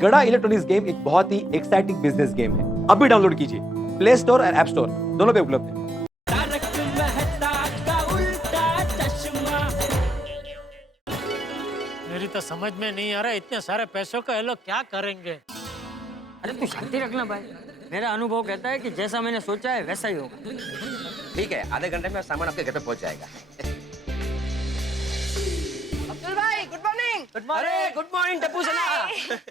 गड़ा electronics game एक बहुत ही एक्साइटिंग बिजनेस गेम है। अभी डाउनलोड कीजिए, प्ले स्टोर और ऐप स्टोर दोनों पे उपलब्ध है। मेरी तो समझ में नहीं आ रहा इतने सारे पैसों का ये लोग क्या करेंगे। अरे तू शांति रखना भाई, मेरा अनुभव कहता है कि जैसा मैंने सोचा है वैसा ही होगा। ठीक है, आधे घंटे में सामान आपके घर पे पहुंच जाएगा। अब्दुल भाई गुड मॉर्निंग। अरे गुड मॉर्निंग टप्पू सेना।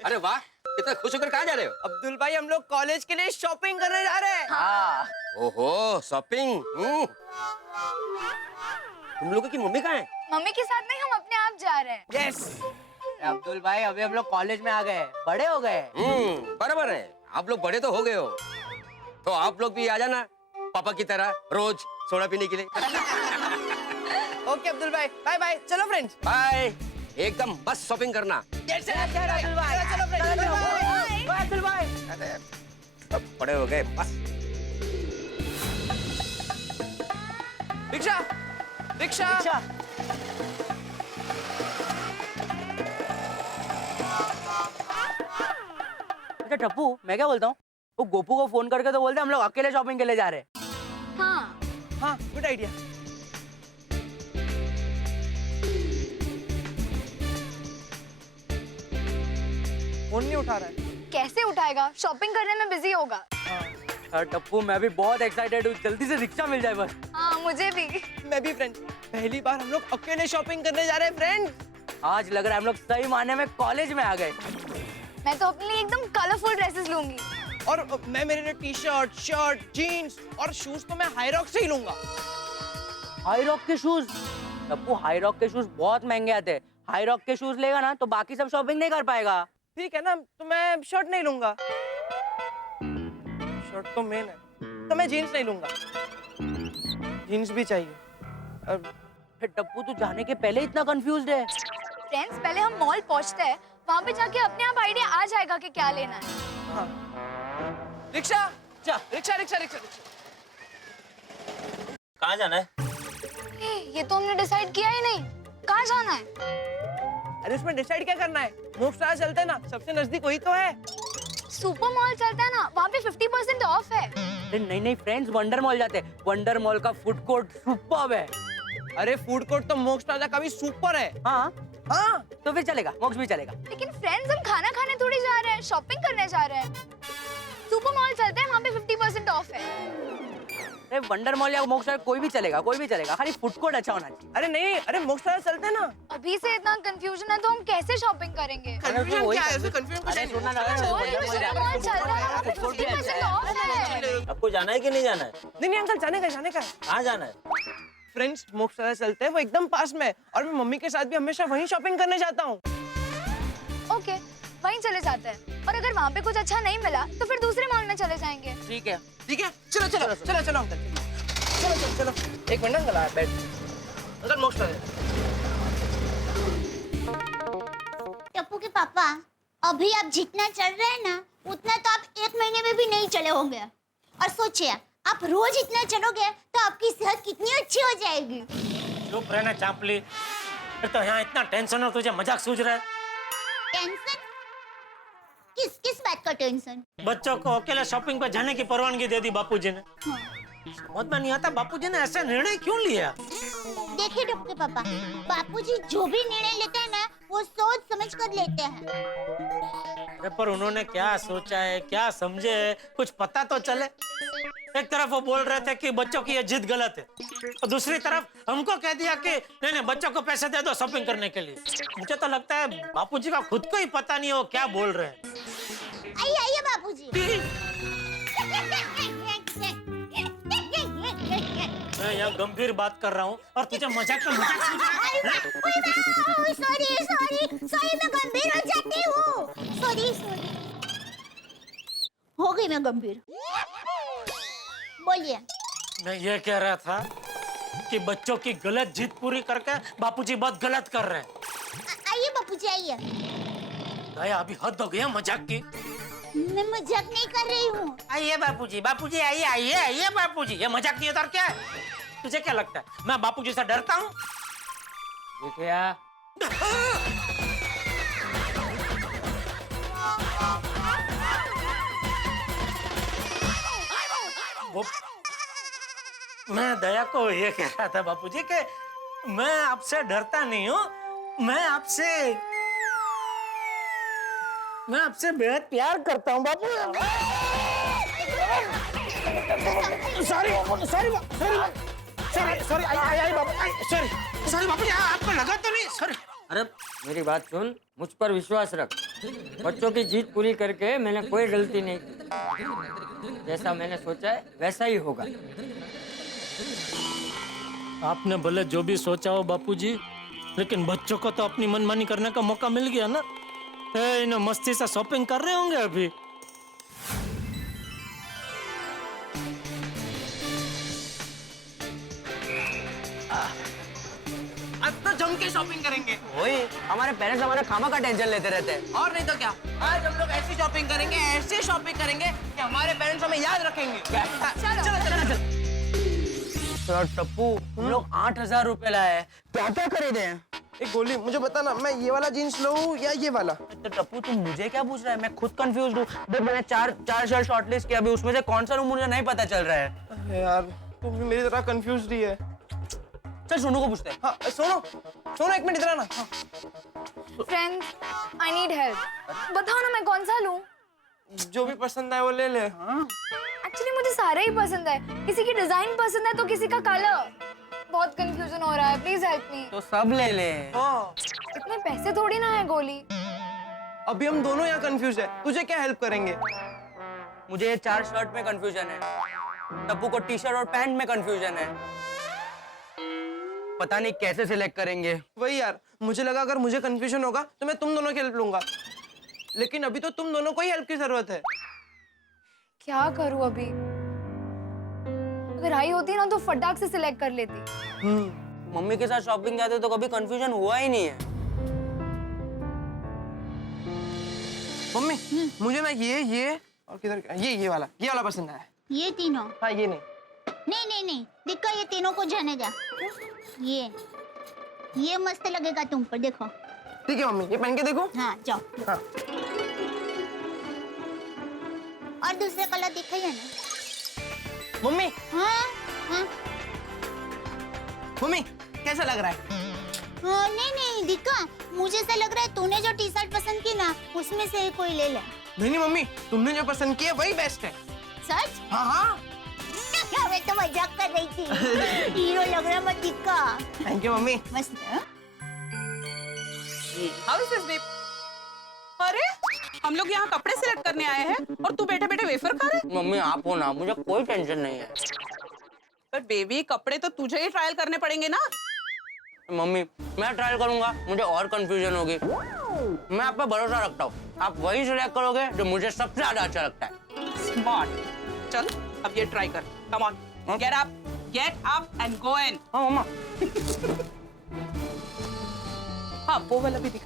अरे वाह, इतना खुश होकर कहाँ जा रहे हो? अब्दुल भाई हम लोग कॉलेज के लिए शॉपिंग करने जा रहे हैं। हाँ। ओहो शॉपिंग। तुम लोगों की मम्मी कहाँ है? मम्मी के साथ नहीं, हम अपने आप जा रहे हैं। यस अब्दुल भाई अभी हम लोग कॉलेज में आ गए, बड़े हो गए। बराबर है, आप लोग बड़े तो हो गए हो, तो आप लोग भी आ जाना पापा की तरह रोज सोडा पीने के लिए। ओके अब्दुल भाई, बाय बाय। चलो फ्रेंड्स। बाय। एकदम मस्त शॉपिंग करना। यस अब्दुल भाई। चलो फ्रेंड्स। बाय अब्दुल भाई। सब बड़े हो गए मस्त। Rickshaw rickshaw rickshaw. अच्छा टप्पू, मैं क्या बोलता हूँ, वो गोपू को फोन करके तो बोलते हम लोग अकेले शॉपिंग के लिए जा रहे हैं। हाँ हाँ गुड आइडिया। फोन नहीं उठा रहा है। कैसे उठाएगा, शॉपिंग करने में बिजी होगा। हाँ टप्पू, मैं भी बहुत एक्साइटेड हूँ, जल्दी से रिक्शा मिल जाए बस। हाँ मुझे भी। मैं भी फ्रेंड, पहली बार हम लोग अकेले शॉपिंग करने जा रहे हैं फ्रेंड। आज लग रहा है हम लोग सही मायने में कॉलेज में आ गए। मैं तो अपने लिए एकदम कलरफुल ड्रेसेस लूंगी। और मैं मेरे लिए टी शर्ट, शर्ट, जीन्स और शूज तो मैं हाई रॉक से ही लूंगा। हाई रॉक के शूज? टप्पू हाई रॉक के शूज बहुत महंगे आते हैं, हाई रॉक के शूज लेगा ना तो बाकी सब शॉपिंग नहीं कर पाएगा। ठीक है ना, तो मैं शर्ट नहीं लूंगा, शर्ट तो मेन है, तो मैं जीन्स नहीं लूंगा, जीन्स भी चाहिए। अब टप्पू तू जाने के पहले इतना कंफ्यूज्ड है। फ्रेंड्स पहले हम मॉल पहुंचते हैं, वहाँ पे जाके अपने आप आइडिया आ जाएगा कि क्या लेना है। हाँ। Rickshaw rickshaw rickshaw rickshaw. कहाँ जाना है? ये तो हमने डिसाइड किया ही नहीं, कहाँ जाना है? अरे उसमें डिसाइड क्या करना है, मोक्ष चलते हैं ना, सबसे नजदीक वही तो है। सुपर मॉल चलता है ना, वहाँ पे 50% ऑफ है। अरे नहीं नहीं फ्रेंड्स, वंडर मॉल जाते हैं, वंडर मॉल का फूड कोर्ट सुपर्ब है। अरे फूड कोर्ट तो मोक्ष प्लाजा का भी सुपर है। हाँ हाँ तो फिर चलेगा, मोक्ष भी चलेगा। लेकिन फ्रेंड्स हम खाना खाने थोड़ी जा रहे हैं, शॉपिंग करने जा रहे हैं। सुपर मॉल चलते हैं, वहाँ पे 50% ऑफ है। अरे वंडर मॉल या मोक्ष कोई भी चलेगा, कोई भी चलेगा, खाली फूड कोर्ट अच्छा होना चाहिए। अरे नहीं, अरे मोक्ष प्लाजा चलते हैं ना। अभी से इतना कंफ्यूजन है तो हम कैसे शॉपिंग करेंगे? कंफ्यूजन क्या है? कंफ्यूजन कुछ नहीं। सुपर मॉल चल रहा है, वहाँ पे 50% ऑफ है। आपको जाना है कि नहीं जाना है? नहीं अंकल, जाने का जाने का। कहाँ जाना है? फ्रेंड्स मोक्ष प्लाजा चलते हैं, वो एकदम पास में है, और मैं मम्मी के साथ भी हमेशा वहीं शॉपिंग करने जाता हूँ। ओके वहीं चले जाते हैं, और अगर वहाँ पे कुछ अच्छा नहीं मिला तो फिर दूसरे मॉल में चले जाएंगे। ठीक है चलो चलो चलो चलो अंकल, चलो चलो चलो। एक मिनट अंकल, बैठ। अंकल मोक्ष प्लाजा। टप्पू के पापा, अभी आप जितना चल रहे हैं ना, उतना तो आप 1 महीने में भी नहीं चले होंगे। और सोचिए, आप रोज इतना चलोगे तो आपकी सेहत कितनी अच्छी हो जाएगी। चुप रहना चांपली, फिर तो यहाँ इतना टेंशन हो, तुझे मजाक सूझ रहा है? टेंशन? किस किस बात का टेंशन? बच्चों को अकेले शॉपिंग पर जाने की परवानगी दे दी बापूजी ने। हाँ। समझ में नहीं आता बापूजी ने ऐसा निर्णय क्यों लिया? देखिए टप्पू के पापा, बापूजी जो भी निर्णय लेते हैं ना, वो सोच समझ कर लेते हैं। पर उन्होंने क्या सोचा है, क्या समझे है, कुछ पता तो चले। एक तरफ वो बोल रहे थे कि बच्चों की ये जिद गलत है, और दूसरी तरफ हमको कह दिया कि नहीं नहीं बच्चों को पैसे दे दो शॉपिंग करने के लिए। मुझे तो लगता है बापूजी का खुद को ही पता नहीं है वो क्या बोल रहे हैं। आइए आइए बापूजी। मैं यहाँ गंभीर बात कर रहा हूँ और तुझे मजाक में मजाक सूझ रहा है? सॉरी सॉरी सॉरी, मैं गंभीर हो जाती हूँ। सॉरी सॉरी, हो गई मैं गंभीर। बोलिए। मैं ये कह रहा था कि बच्चों की गलत जिद पूरी करके बापूजी बहुत गलत कर रहे हैं। आइए बापूजी आइए। दया अभी हद हो गया मजाक की। मैं मजाक नहीं कर रही हूँ। आइए बापूजी, बापूजी आइए आइए आइए बापूजी, ये मजाक नहीं है तो क्या है? तुझे क्या लगता है मैं बापूजी से डरता हूँ? देखिए मैं दया को ये कह रहा था बापूजी कि मैं आपसे डरता नहीं हूँ, मैं आपसे बेहद प्यार करता हूँ बापू। सॉरी बापू, आपको लगा तो नहीं? सॉरी। अरे मेरी बात सुन, मुझ पर विश्वास रख। बच्चों की जीत पूरी करके मैंने कोई गलती नहीं की। जैसा मैंने सोचा है वैसा ही होगा। आपने भले जो भी सोचा हो बापूजी, लेकिन बच्चों को तो अपनी मनमानी करने का मौका मिल गया ना। इन्हें मस्ती से शॉपिंग कर रहे होंगे अभी। आज तो जम के शॉपिंग करेंगे। वही, हमारे पेरेंट्स हमारे खामा का टेंशन लेते रहते हैं। और नहीं तो क्या, आज हम लोग ऐसी शॉपिंग करेंगे, ऐसी शॉपिंग करेंगे कि हमारे पेरेंट्स हमें याद रखेंगे। चलो। तो टप्पू, हम लोग 8,000 रुपए लाए, क्या क्या खरीदे हैं? एक गोली, मुझे बता ना, मैं ये वाला जीन्स लूं या ये वाला? तो टप्पू तुम मुझे क्या पूछ रहा है? मैं खुद कंफ्यूज हूँ। देख मैंने चार शर्ट शॉर्टलिस्ट किया, अभी उसमें से कौन सा लूं मुझे नहीं पता चल रहा है। अरे यार, तुम भी मेरी तरह कंफ्यूज ही है। चल सोनू को पूछते हैं। हाँ, सोनो एक मिनट इधर आना। हाँ। Friends, I need help. बताओ ना मैं कौन सा लूं? जो भी पसंद आए वो ले ले। एक्चुअली मुझे सारे ही पसंद है। किसी की डिजाइन पसंद है तो किसी का कलर। बहुत कंफ्यूजन हो रहा है, प्लीज हेल्प मी। तो सब ले ले। हाँ, इतने पैसे थोड़ी ना है गोली। अभी हम दोनों यहाँ कंफ्यूज है, तुझे क्या हेल्प करेंगे? मुझे ये 4 शर्ट में कंफ्यूजन है, टप्पू को टी-शर्ट और पैंट में कंफ्यूजन है। पता नहीं कैसे सिलेक्ट करेंगे। वही यार, मुझे लगा अगर मुझे कंफ्यूजन होगा तो मैं तुम दोनों की हेल्प लूंगा, लेकिन अभी तो तुम दोनों को ही हेल्प की जरूरत है। क्या करूं अभी? अगर आई होती ना तो फटाक से सिलेक्ट कर लेती। मम्मी के साथ शॉपिंग जाते तो कभी कंफ्यूजन हुआ ही नहीं है। मम्मी, मुझे ना ये और किधर ये वाला पसंद आया। ये तीनों? हाँ, ये नहीं। नहीं, दिक्का ये तीनों को जाने जा। ये मस्त लगेगा तुम पर, देखो। ठीक है मम्मी, ये पहन के देखो। हाँ जाओ। हाँ। और दूसरे कलर दिखाइए ना। मम्मी, हाँ। मम्मी कैसा लग रहा है? नहीं दिक्का, मुझे ऐसा लग रहा है तूने जो टी शर्ट पसंद की ना उसमें से कोई ले ले। नहीं मम्मी, तुमने जो पसंद किया वही बेस्ट है। सच? हाँ। मैं तो मजाक कर रही थी। हीरो लग रहा मत दिक्का। Thank you mummy. मस्त है। How is this, babe? अरे हम लोग यहाँ कपड़े सिलेक्ट करने आए हैं और तू बैठे बैठे वेफर खा रहे? मम्मी आप हो ना, मुझे कोई टेंशन नहीं है। पर बेबी कपड़े तो तुझे ही ट्रायल करने पड़ेंगे ना। मम्मी मैं ट्रायल करूंगा, मुझे और कंफ्यूजन होगी। मैं आप पे भरोसा रखता हूँ, आप वही सिलेक्ट करोगे जो मुझे सबसे ज्यादा अच्छा लगता है। स्मार्ट। चल अब ये ट्राई कर। Come on, get up and go in. हाँ मम्मा। हाँ वो वाला भी दिखा।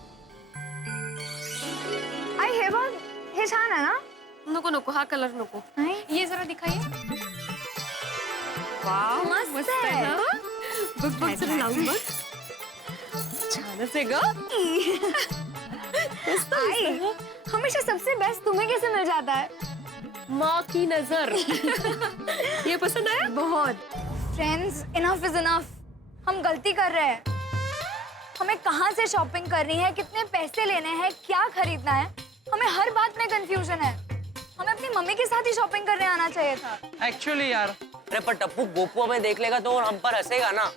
आई हे छान आहे ना? नको हा कलर नको. नाही ये जरा दिखाइए. वाव मस्त आहे ना. बघ जरा लावून बघ. छानच आहे ग. आई हमेशा सबसे बेस्ट तुम्हें कैसे मिल जाता है? माँ की नजर. ये पसंद आया? बहुत. Friends enough is enough. हम गलती कर रहे हैं. हमें कहाँ से शॉपिंग करनी है, कितने पैसे लेने हैं, क्या खरीदना है, हमें हर बात में कंफ्यूजन है. हमें अपनी मम्मी के साथ ही शॉपिंग करने आना चाहिए था. एक्चुअली यार. अरे पर टप्पू गोपू हमें देख लेगा तो हम पर हंसेगा ना.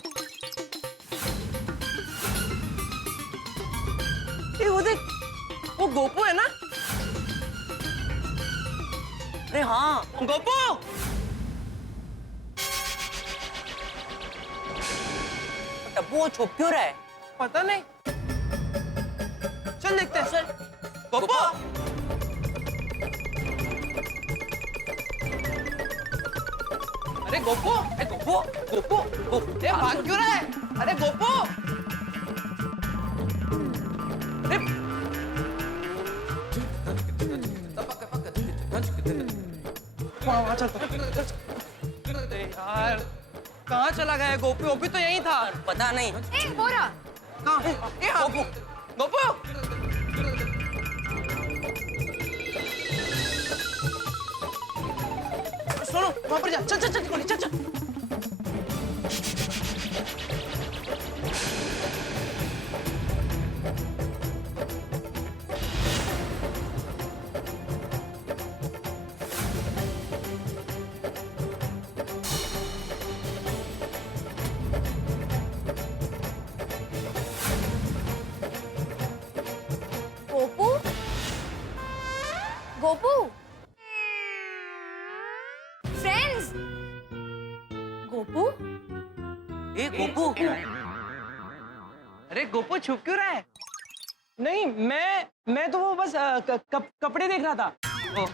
ये वो देख, वो गोपू है ना? अरे हाँ गोपू. टप्पू वो छुप क्यों रहा है? पता नहीं. चल देखते हैं. चल. गोपू. अरे गोपू. अरे गोपू. गोपू. गोपू. ये भाग क्यों रहा है? अरे गोपू. अरे. वहाँ चल. अरे यार कहाँ चला गया गोपू? अभी तो यहीं था. पता नहीं. ए बोरा. कहाँ? गोपू. गोपू. सुनो वहां पर जा, चल चल चल गोली, चल चल। गोपू गोपू फ्रेंड्स गोपू ए गोपू, अरे गोपू छुप क्यों रहा है? नहीं, मैं तो वो बस कपड़े देख रहा था। ओ,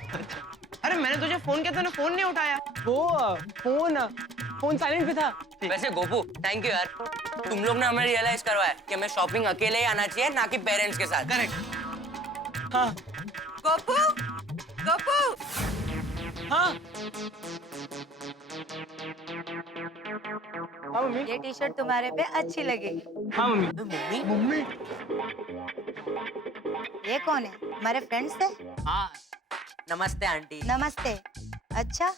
अरे मैंने तुझे फोन किया, तूने फोन नहीं उठाया। वो फोन साइलेंट पे था। वैसे गोपू थैंक यू यार, तुम लोग ने हमें रियलाइज करवाया कि हमें शॉपिंग अकेले ही आना चाहिए, ना कि पेरेंट्स के साथ। करेक्ट। हाँ गोपू, गोपू, हाँ हाँ मम्मी। ये टी शर्ट तुम्हारे पे अच्छी लगेगी। हाँ मम्मी। मम्मी ये कौन है? हमारे फ्रेंड्स है? हाँ, नमस्ते आंटी। नमस्ते। अच्छा,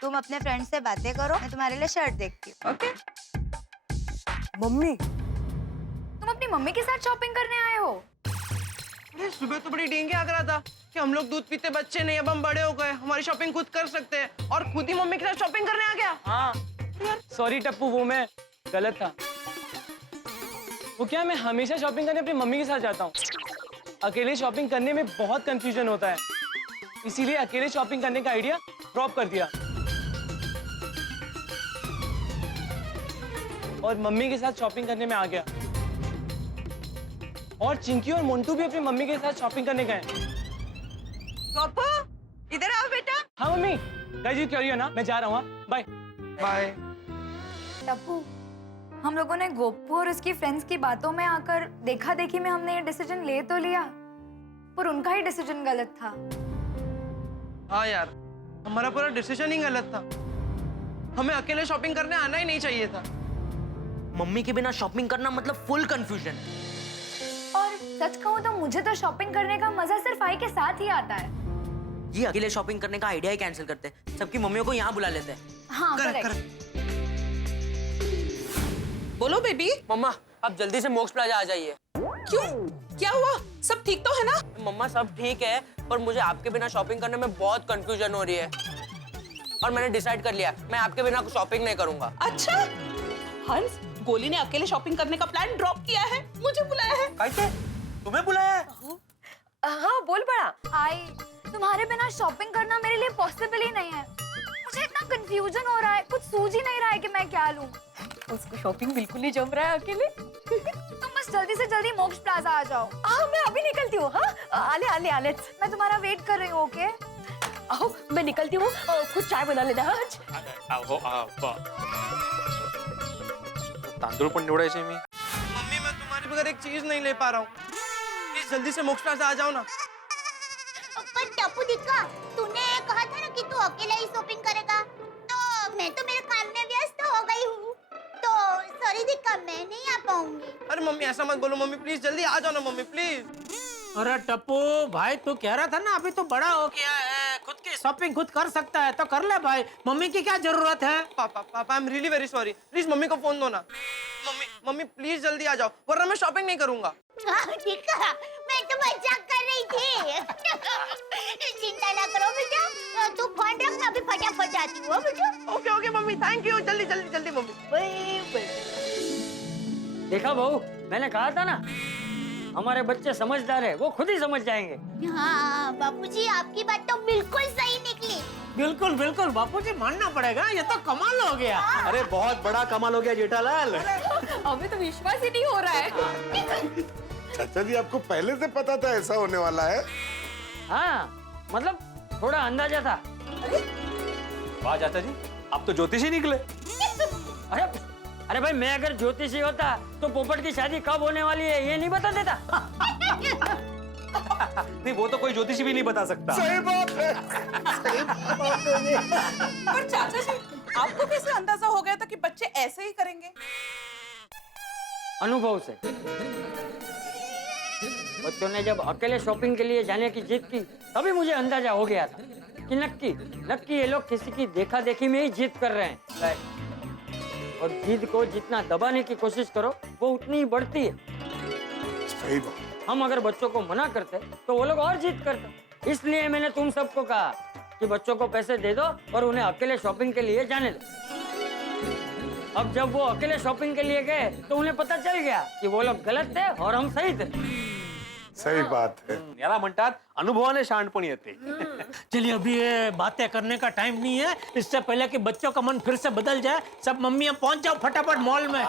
तुम अपने फ्रेंड से बातें करो, मैं तुम्हारे लिए शर्ट देखती हूँ। ओके। मम्मी, तुम अपनी मम्मी के साथ शॉपिंग करने आए हो? अरे सुबह तो बड़ी डेंगे आ रहा था कि हम लोग दूध पीते बच्चे नहीं, अब हम बड़े हो गए, हमारी शॉपिंग खुद कर सकते हैं, और खुद ही मम्मी के साथ शॉपिंग करने आ गया। हाँ सॉरी टप्पू, वो मैं गलत था। वो क्या, मैं हमेशा शॉपिंग करने अपनी मम्मी के साथ जाता हूँ। अकेले शॉपिंग करने में बहुत कंफ्यूजन होता है, इसीलिए अकेले शॉपिंग करने का आइडिया ड्रॉप कर दिया और मम्मी के साथ शॉपिंग करने में आ गया। और चिंकी और मोंटू भी अपनी मम्मी के साथ शॉपिंग करने गए। गोपू, इधर आओ बेटा। हाँ mummy, guys you carry on ना, मैं जा रहा हूँ। Bye bye. टप्पू, हम लोगों ने गोपू और उसकी फ्रेंड्स की बातों में आकर देखा देखी में हमने ये डिसीजन ले तो लिया, पर उनका ही डिसीजन गलत था। हाँ यार, हमारा पूरा डिसीजन ही गलत था। हमें अकेले शॉपिंग करने आना ही नहीं चाहिए था। मम्मी के बिना शॉपिंग करना मतलब फुल कंफ्यूजन। और सच कहूँ तो मुझे तो शॉपिंग करने का मजा सिर्फ आई के साथ ही आता है। ये अकेले शॉपिंग करने का आइडिया ही कैंसिल करते हैं, सबकी मम्मियों को यहाँ बुला लेते हैं। हाँ करेक्ट। बोलो बेबी। मम्मा, आप जल्दी से मोक्ष प्लाजा आ जाइए। क्यों, क्या हुआ? सब ठीक तो है ना? मम्मा सब ठीक है, पर मुझे आपके बिना शॉपिंग करने में बहुत कंफ्यूजन हो रही है, और मैंने डिसाइड कर लिया मैं आपके बिना शॉपिंग नहीं करूंगा। अच्छा, हंस, गोली ने अकेले शॉपिंग करने का प्लान ड्रॉप किया है, मुझे बुलाया है। कैसे? तुम्हें बुलाया है? हाँ बोल पड़ा। आई, तुम्हारे बिना शॉपिंग करना मेरे लिए पॉसिबल ही नहीं है। मुझे इतना कंफ्यूजन हो रहा है, कुछ सूझ ही नहीं रहा है कि मैं क्या लूं। उसको शॉपिंग बिल्कुल नहीं जम रहा है अकेले। तुम बस जल्दी से जल्दी मोक्ष प्लाजा आ जाओ। हाँ मैं अभी निकलती हूँ। हाँ आले आले आले। मैं तुम्हारा वेट कर रही हूँ। ओके आओ मैं निकलती हूँ, कुछ चाय बना लेना आज। तांदूळ पण निवडायचे मी। मम्मी, मैं तुम्हारे बगैर एक चीज नहीं ले पा रहा हूँ, प्लीज जल्दी से मोक्ष प्लाजा आ जाओ ना। पर टप्पू दिक्का, तूने कहा था ना कि तू अकेला ही शॉपिंग करेगा, तो मैं तो मेरे काम में व्यस्त हो गई हूँ, तो सॉरी दिक्का, मैं नहीं आ पाऊंगी। अरे मम्मी ऐसा मत बोलो, मम्मी प्लीज जल्दी आ जाओ ना मम्मी प्लीज। अरे टप्पू भाई, तू कह रहा था ना अभी तो बड़ा हो गया है, खुद की शॉपिंग खुद कर सकता है, तो कर ले भाई, मम्मी की क्या जरूरत है? पापा I am really very sorry, please mummy को फोन दो ना। मम्मी प्लीज जल्दी आ जाओ, वरना मैं शॉपिंग नहीं करूंगा। दिक्का, मैं तो मजाक कर रही थी। चिंता ना करो बेटा, तू फोन रख, मैं अभी फटाफट आती हूँ बेटा। Okay okay mummy, thank you, जल्दी जल्दी जल्दी मम्मी। देखा बहू, मैंने कहा था ना हमारे बच्चे समझदार है, वो खुद ही समझ जाएंगे। हाँ बापूजी, आपकी बात तो बिल्कुल सही निकली। बिल्कुल बिल्कुल बापूजी, मानना पड़ेगा, ये तो कमाल हो गया। अरे बहुत बड़ा कमाल हो गया जेठालाल। हमें तो विश्वास ही नहीं हो रहा है। चाचा जी, आपको पहले से पता था ऐसा होने वाला है? हाँ मतलब थोड़ा अंदाजा था। वाह चाचा जी, आप तो ज्योतिषी निकले। अरे भाई, मैं अगर ज्योतिषी होता तो पोपट की शादी कब होने वाली है ये नहीं बता देता। नहीं, वो तो कोई ज्योतिषी भी नहीं बता सकता। सही बात है। पर चाचा जी, आपको कैसे अंदाजा हो गया था कि बच्चे ऐसे ही करेंगे? अनुभव से। बच्चों ने जब अकेले शॉपिंग के लिए जाने की जिद की, तभी मुझे अंदाजा हो गया था कि नक्की ये लोग किसी की देखा देखी में ही जिद कर रहे हैं। और जिद को जितना दबाने की कोशिश करो वो उतनी ही बढ़ती है। सही बात। हम अगर बच्चों को मना करते तो वो लोग और जिद करते। इसलिए मैंने तुम सबको कहा कि बच्चों को पैसे दे दो और उन्हें अकेले शॉपिंग के लिए जाने दो। अब जब वो अकेले शॉपिंग के लिए गए तो उन्हें पता चल गया कि वो लोग गलत थे और हम सही थे। सही बात है। याला म्हणतात अनुभवाने शहाणपण येते. चलिए अभी ये बातें करने का टाइम नहीं है, इससे पहले कि बच्चों का मन फिर से बदल जाए, सब मम्मियां पहुंच जाओ फटाफट मॉल में।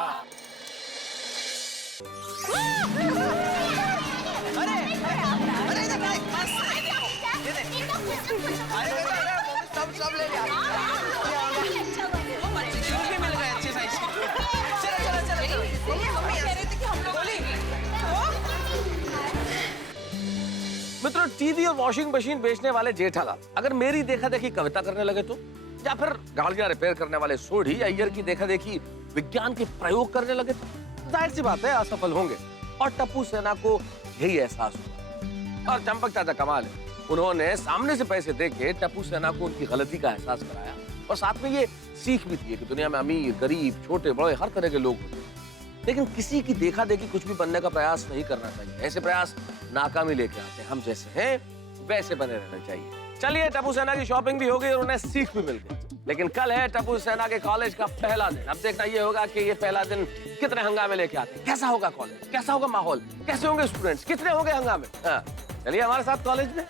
सब ले लिया। शूज भी मिल गए अच्छे साइज के। चलो मम्मी कह रही थी कि हम लोग मित्रों, टीवी और वॉशिंग मशीन बेचने वाले जेठालाल अगर मेरी देखा देखी कविता करने लगे तो, या फिर गाड़ियां रिपेयर करने वाले सोढ़ी अय्यर की देखा देखी विज्ञान के प्रयोग करने लगे तो जाहिर सी बात है असफल होंगे। और टप्पू सेना को यही एहसास हुआ। और चंपक चाचा कमाल है, उन्होंने सामने से पैसे देके टप्पू सेना को उनकी गलती का एहसास कराया और साथ में ये सीख भी दी कि दुनिया में अमीर गरीब छोटे बड़े हर तरह के लोग होते हैं, लेकिन किसी की देखा देखी कुछ भी बनने का प्रयास नहीं करना चाहिए। ऐसे प्रयास नाकामी लेके आते हैं। हम जैसे हैं वैसे बने रहना चाहिए। चलिए, टप्पू सेना की शॉपिंग भी हो गई और उन्हें सीख भी मिल गई। लेकिन कल है टप्पू सेना के कॉलेज का पहला दिन। अब देखना ये होगा कि ये पहला दिन कितने हंगामे लेके आते हैं, कैसा होगा कॉलेज, कैसा होगा माहौल, कैसे होंगे स्टूडेंट्स, कितने होंगे हंगामे। चलिए हमारे साथ कॉलेज में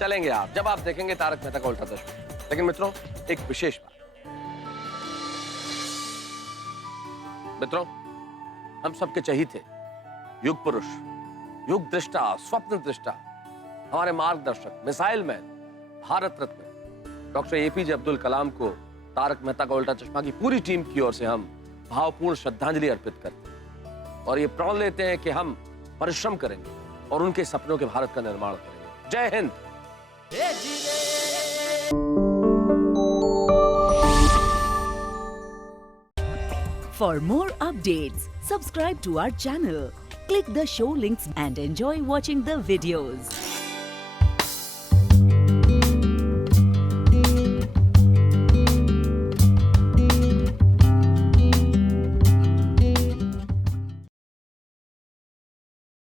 चलेंगे आप, जब आप देखेंगे तारक मेहता का उल्टा चश्मा। लेकिन मित्रों, एक विशेष बात, मित्रों हम सबके चहीते युग पुरुष, युग दृष्टा, स्वप्न दृष्टा, हमारे मार्गदर्शक, missile man, Bharat Ratna doctor APJ Abdul Kalam को तारक मेहता का उल्टा चश्मा की पूरी टीम की ओर से हम भावपूर्ण श्रद्धांजलि अर्पित करते हैं और ये प्रण लेते हैं कि हम परिश्रम करेंगे और उनके सपनों के भारत का निर्माण करेंगे। जय Hind. For more updates, subscribe to our channel, click the show links and enjoy watching the videos.